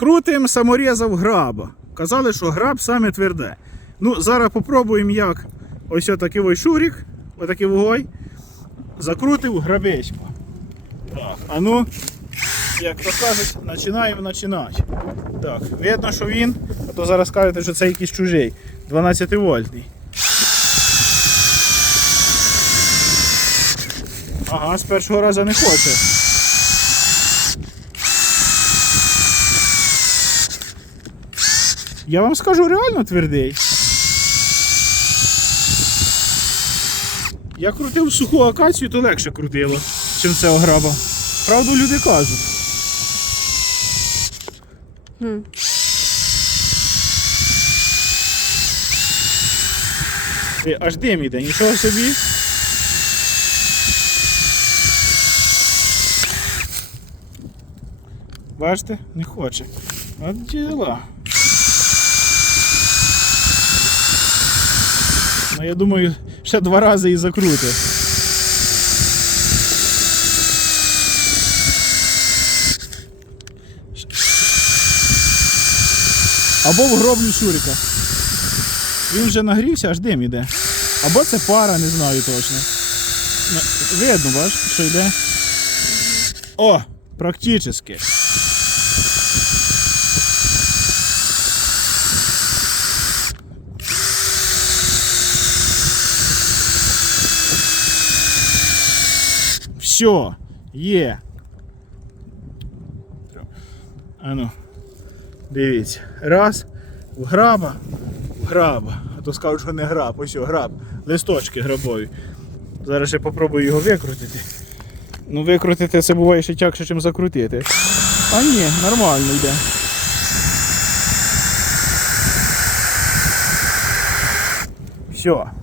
Крутим саморізав граба. Казали, що граб саме тверде. Ну, зараз попробуємо як. Ось отакий ой шурік, отакий вогой. Закрутив грабесько. Так, а ну, як то кажуть, починаємо починати. Так, видно, що він, а то зараз кажете, що це якийсь чужий. 12 вольтний. Ага, з першого разу не хоче. Я вам скажу, реально твердий. Я крутив суху акацію, то легше крутило, чим це ограба. Правду люди кажуть. Хм. Аж дим іде, нічого собі. Бачите, не хоче. От діла. Ну, я думаю, ще два рази і закрути. Або в гроблю Шурика. Він вже нагрівся, аж дим іде. Або це пара, не знаю точно. Ну, Видно, бачиш, що йде. О! Практично. Все, є. Ану, дивіться. Раз, в граба, в граба. А то скажуть, що не граб, ось о, граб. Листочки грабові. Зараз ще попробую його викрутити. Ну, викрутити це буває ще тягше, ніж закрутити. А ні, нормально йде. Все,